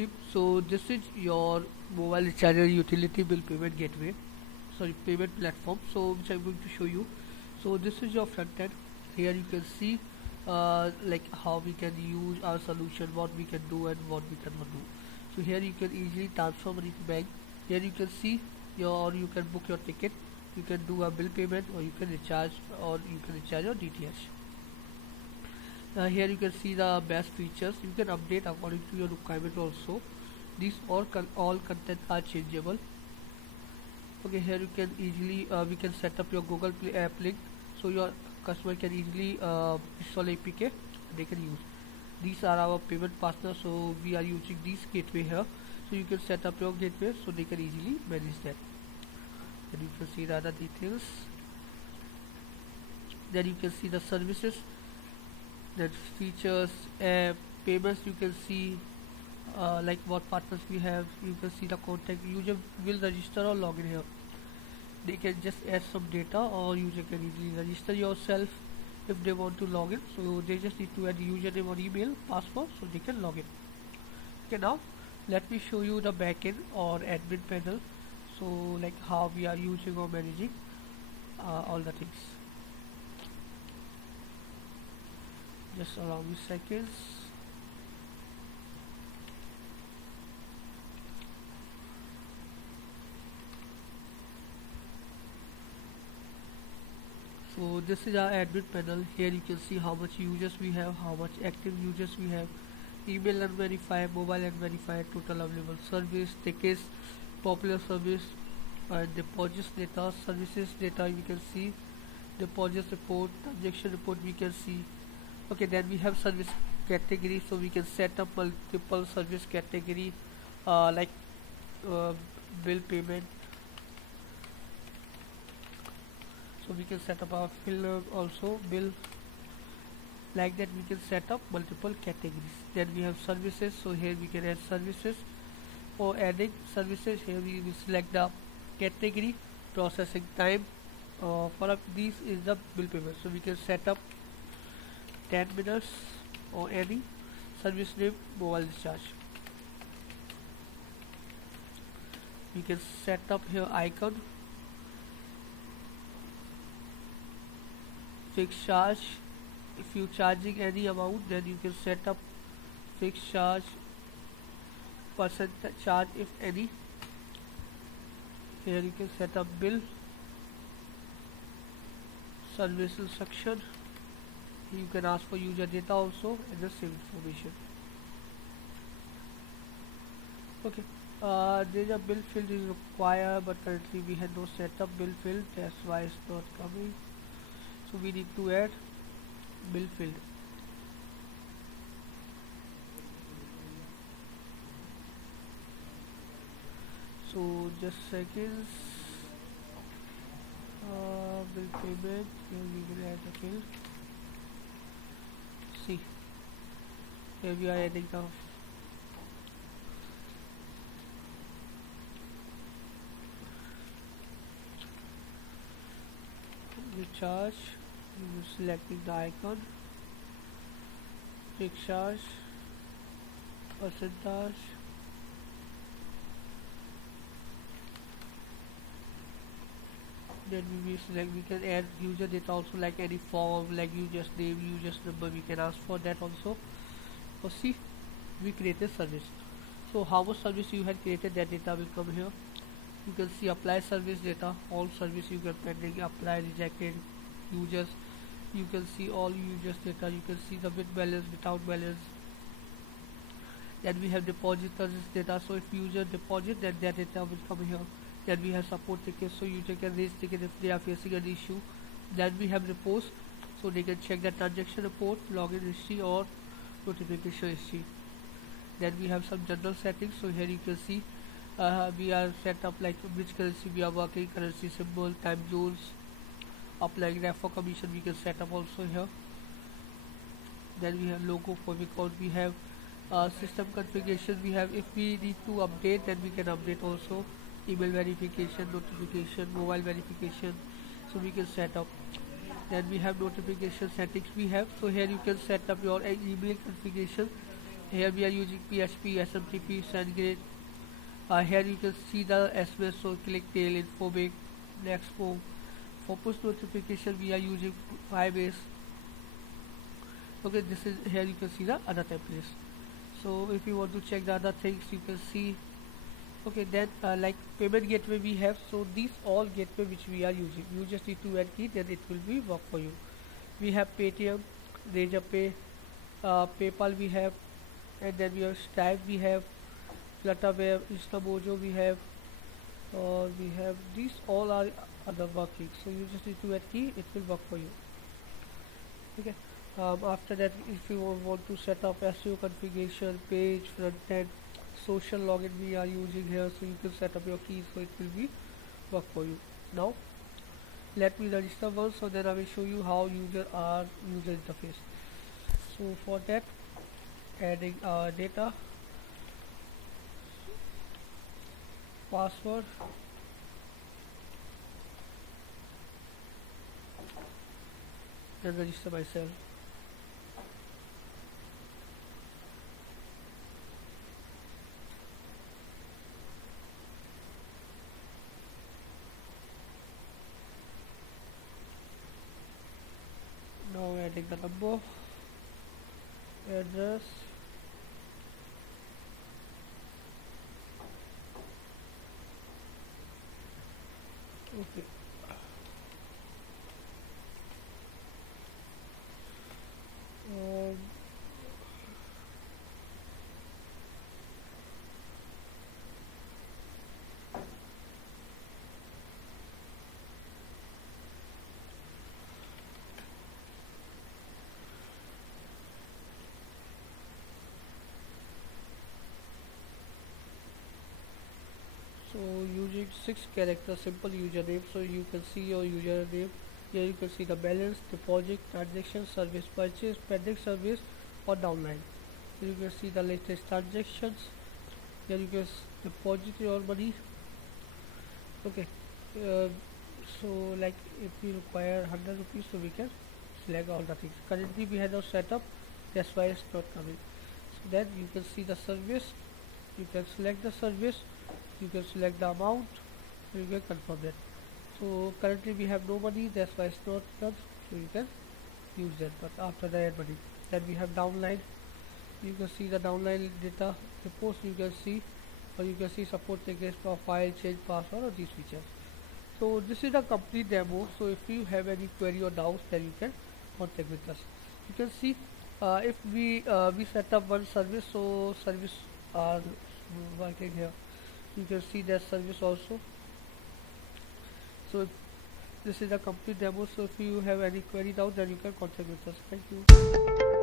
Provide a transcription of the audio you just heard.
team. So this is your mobile recharger utility bill payment gateway, sorry, payment platform. So which I'm going to show you. So this is your front end. Here you can see like how we can use our solution, what we can do and what we cannot do. So here you can easily transfer money to bank. Here you can see you can book your ticket, you can do a bill payment, or you can recharge, your DTH. Here you can see the best features. You can update according to your requirement also. These all content are changeable. Okay, here you can easily we can set up your Google Play app link, so your customer can easily install APK. They can use. These are our payment partners, so we are using this gateway here. So you can set up your gateway, so they can easily manage that. Then you can see the other details. Then you can see the services, then features, payments. You can see like what partners we have. You can see the contact. User will register or log in here. They can just add some data, or user can easily register yourself if they want to log in. So they just need to add username or email, password, so they can log in. Okay, now let me show you the backend or admin panel. So like how we are using or managing all the things. Just allow me seconds. So this is our admin panel. Here you can see how much users we have, how much active users we have, email unverified, mobile unverified, total available service, tickets, popular service, and deposits data, services data. We can see deposits report, transaction report. We can see. Okay, then we have service category, so we can set up multiple service category like bill payment. So we can set up our fill also bill. Like that we can set up multiple categories. Then we have services, so here we can add services. For adding services, here we will select the category, processing time. For these is the bill payment, so we can set up 10 minutes or any service name, mobile recharge. We can set up here icon, fixed charge. If you charging any amount, then you can set up fixed charge, percent charge if any. Here you can set up bill, service instruction. You can ask for user data also and the same information. Okay, there's a bill field is required, but currently we had no setup bill field, that's why it's not coming. So we need to add bill field. So just seconds. Bill payment. Here we will add the field. See, here we are adding the recharge. You selecting the icon, fixed charge, percentage, then we will select. We can add user data also, like any form, like users name, users number. We can ask for that also. So see, we created service. So how much service you had created, that data will come here. You can see apply service data, all service you can pending, apply, rejected, users. You can see all users data. You can see the with balance, without balance. Then we have depositors data. So if user deposit, then that data will come here. Then we have support tickets, so user can raise ticket if they are facing an issue. Then we have reports, so they can check the transaction report, login history, or notification history. Then we have some general settings. So here you can see we are set up like which currency we are working, currency symbol, time zones, applying graph for commission. We can set up also here. Then we have logo for because we have system configuration. We have, if we need to update, then we can update also. Email verification, notification, mobile verification, so we can set up. Then we have notification settings we have. So here you can set up your email configuration. Here we are using PHP, SMTP, SendGrid. Here you can see the SMS, so click tail, Infobig, Nextmo. For push notification we are using Firebase. Okay, this is here you can see the other templates. So if you want to check the other things, you can see. Okay, then like payment gateway we have, so these all gateway which we are using, you just need to add key, then it will be work for you. We have Paytm, Razorpay, PayPal we have, and then we have Stripe we have, Flutterwave, Instamojo we have these all are other working. So you just need to add key, it will work for you. Okay. After that, if you want to set up SEO configuration, page, front end, social login we are using here, so you can set up your keys, so it will be work for you. Now let me register once, so then I will show you how user interface. So for that, adding data, password, then register myself. Now adding the number, address, okay. Um, so using 6 character simple username, so you can see your username. Here you can see the balance, deposit, transaction, service purchase, pending service, or downline. Here you can see the latest transactions. Here you can deposit your money. Okay, so like if we require 100 rupees, so we can select all the things. Currently we have no setup, that's why it's not coming. So then you can see the service, you can select the service, you can select the amount, and you can confirm that. So currently we have no money, that's why it's not done, so you can use that. But after the add money, then we have downline. You can see the downline data, the post you can see, or you can see support against profile, change password, or these features. So this is a complete demo. So if you have any query or doubts, then you can contact with us. You can see if we set up one service, so service are working here. You can see that service also. So this is a complete demo. So if you have any query doubt, then you can contact with us. Thank you.